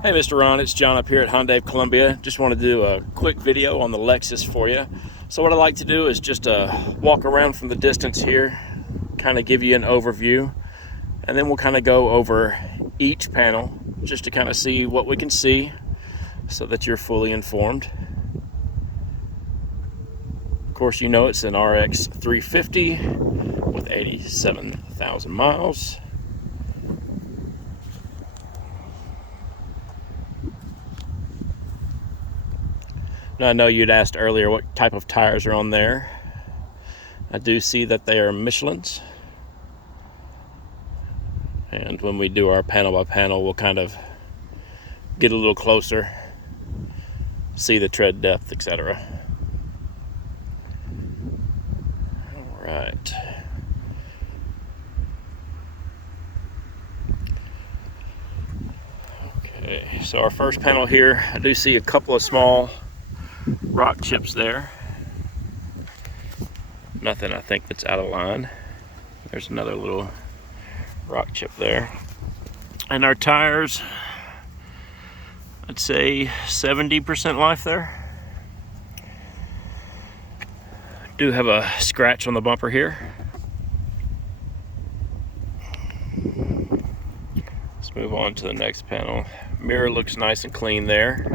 Hey Mr. Ron, it's John up here at Hyundai of Columbia. Just want to do a quick video on the Lexus for you. So what I like to do is just walk around from the distance here, kind of give you an overview, and then we'll kind of go over each panel just to kind of see what we can see so that you're fully informed. Of course, you know it's an RX 350 with 87,000 miles. Now, I know you'd asked earlier what type of tires are on there. I do see that they are Michelin's. And when we do our panel by panel, we'll kind of get a little closer, see the tread depth, etc. All right. Okay, so our first panel here, I do see a couple of small rock chips there. Nothing I think that's out of line. There's another little rock chip there. And our tires, I'd say 70% life there. Do have a scratch on the bumper here. Let's move on to the next panel. Mirror looks nice and clean there.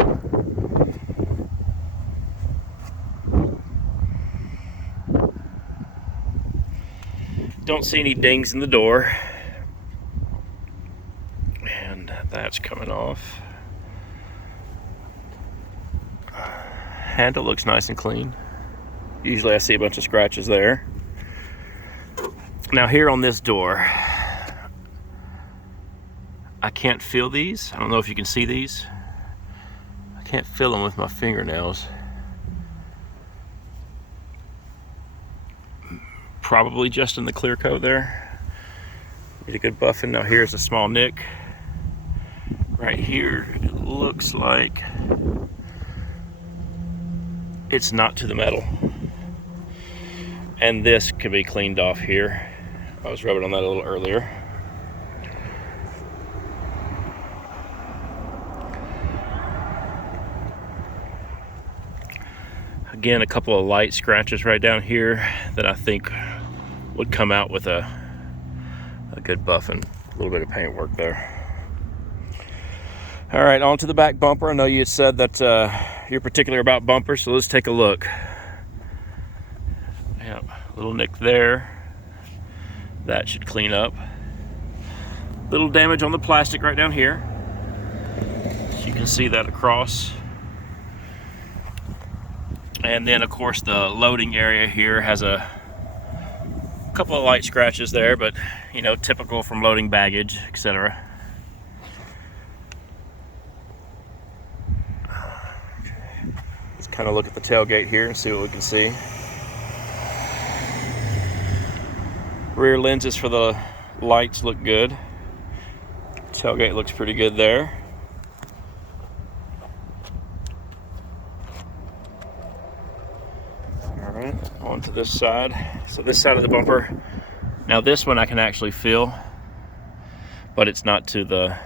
Don't see any dings in the door. And that's coming off. Handle looks nice and clean. Usually I see a bunch of scratches there. Now here on this door, I can't feel these. I don't know if you can see these. I can't feel them with my fingernails. Probably just in the clear coat there. Need a good buffing. Now here's a small nick. Right here, it looks like it's not to the metal. And this can be cleaned off here. I was rubbing on that a little earlier. Again, a couple of light scratches right down here that I think would come out with a good buffing. A little bit of paint work there. All right, on to the back bumper. I know you had said that you're particular about bumpers, so let's take a look. Yep, little nick there. That should clean up. Little damage on the plastic right down here. So you can see that across. And then, of course, the loading area here has a couple of light scratches there, but, you know, typical from loading baggage, etc. Let's kind of look at the tailgate here and see what we can see. Rear lenses for the lights look good. Tailgate looks pretty good there. Alright, on to this side. So this side of the bumper, now this one I can actually feel, but it's not to the,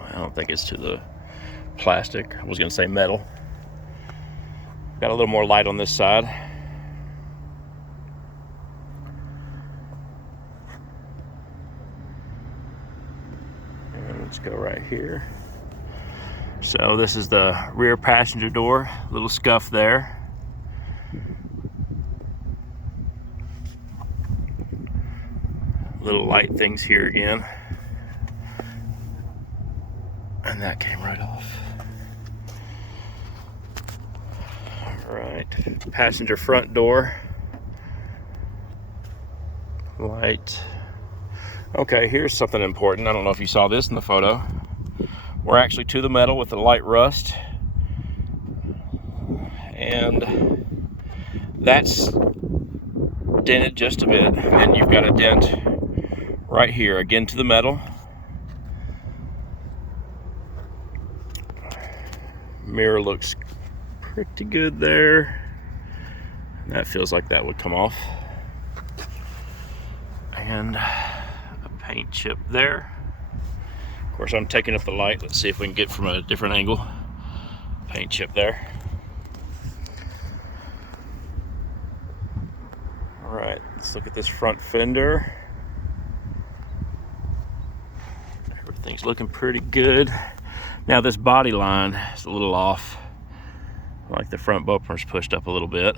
I don't think it's to the plastic. I was going to say metal. Got a little more light on this side. And let's go right here. So this is the rear passenger door, little scuff there. Little light things here again. And that came right off. All right, passenger front door. Light. Okay, here's something important. I don't know if you saw this in the photo. We're actually to the metal with the light rust. And that's dented just a bit. And you've got a dent right here, again to the metal. Mirror looks pretty good there. That feels like that would come off. And a paint chip there. course, I'm taking up the light. Let's see if we can get from a different angle. Paint chip there. All right, let's look at this front fender. Everything's looking pretty good. Now this body line is a little off. Like the front bumper's pushed up a little bit.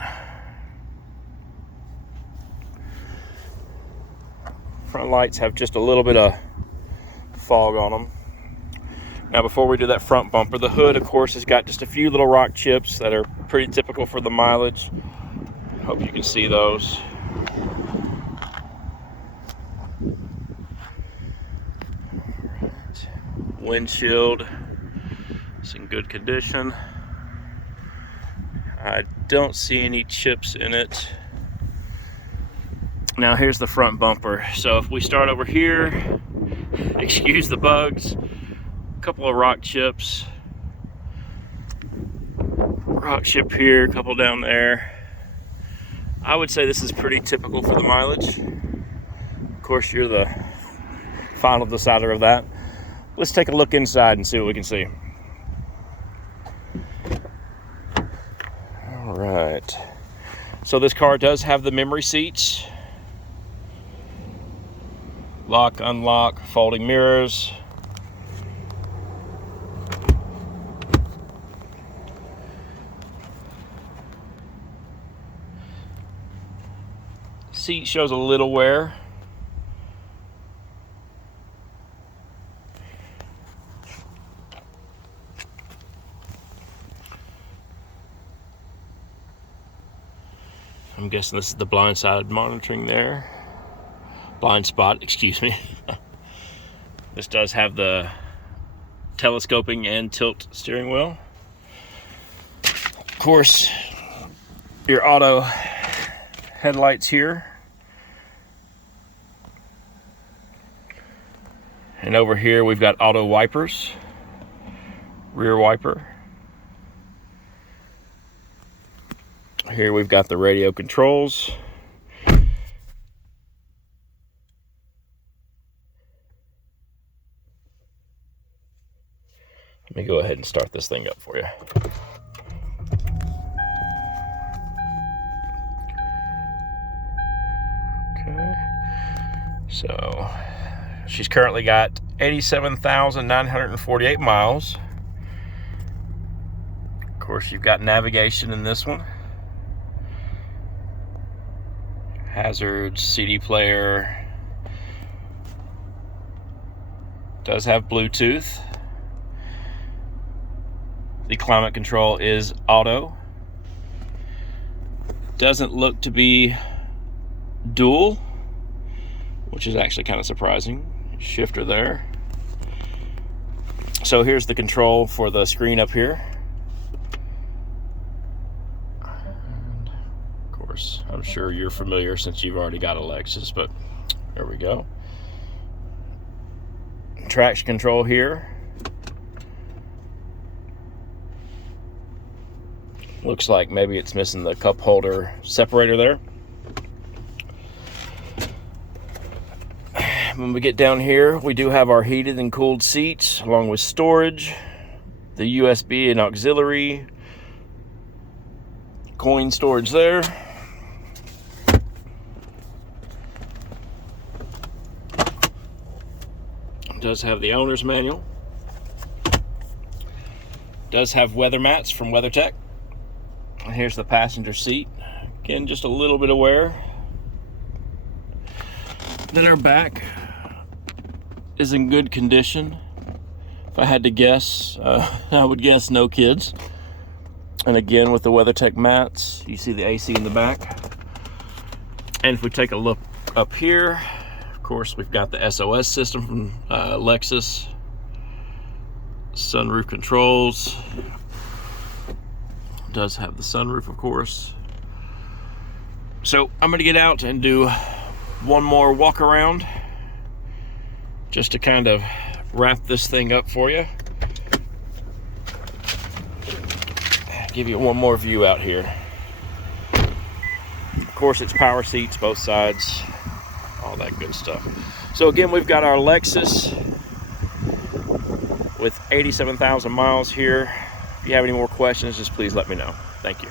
Front lights have just a little bit of fog on them. Now before we do that front bumper, the hood of course has got just a few little rock chips that are pretty typical for the mileage. Hope you can see those. Right. Windshield is in good condition. I don't see any chips in it. Now here's the front bumper. So if we start over here, excuse the bugs, a couple of rock chips. Rock chip here, a couple down there. I would say this is pretty typical for the mileage. Of course, you're the final decider of that. Let's take a look inside and see what we can see. All right. So this car does have the memory seats. Lock, unlock, folding mirrors. Seat shows a little wear. I'm guessing this is the blind side monitoring there. Blind spot, excuse me. This does have the telescoping and tilt steering wheel. Of course, your auto headlights here. And over here we've got auto wipers, rear wiper. Here we've got the radio controls. Let me go ahead and start this thing up for you. Okay. So she's currently got 87,948 miles. Of course, you've got navigation in this one. Hazards, CD player. Does have Bluetooth. The climate control is auto. Doesn't look to be dual, which is actually kind of surprising. Shifter there. So here's the control for the screen up here. And of course, I'm sure you're familiar since you've already got a Lexus, but there we go. Traction control here. Looks like maybe it's missing the cup holder separator there. When we get down here, we do have our heated and cooled seats along with storage, the USB and auxiliary, coin storage there. It does have the owner's manual. Does have weather mats from WeatherTech. And here's the passenger seat. Again, just a little bit of wear. Then our back is in good condition. If I had to guess, I would guess no kids. And again, with the WeatherTech mats, you see the AC in the back. And if we take a look up here, of course, we've got the SOS system from Lexus. Sunroof controls. Does have the sunroof, of course. So I'm going to get out and do one more walk around just to kind of wrap this thing up for you. Give you one more view out here. Of course, it's power seats, both sides, all that good stuff. So again, we've got our Lexus with 87,000 miles here. If you have any more questions, just please let me know. Thank you.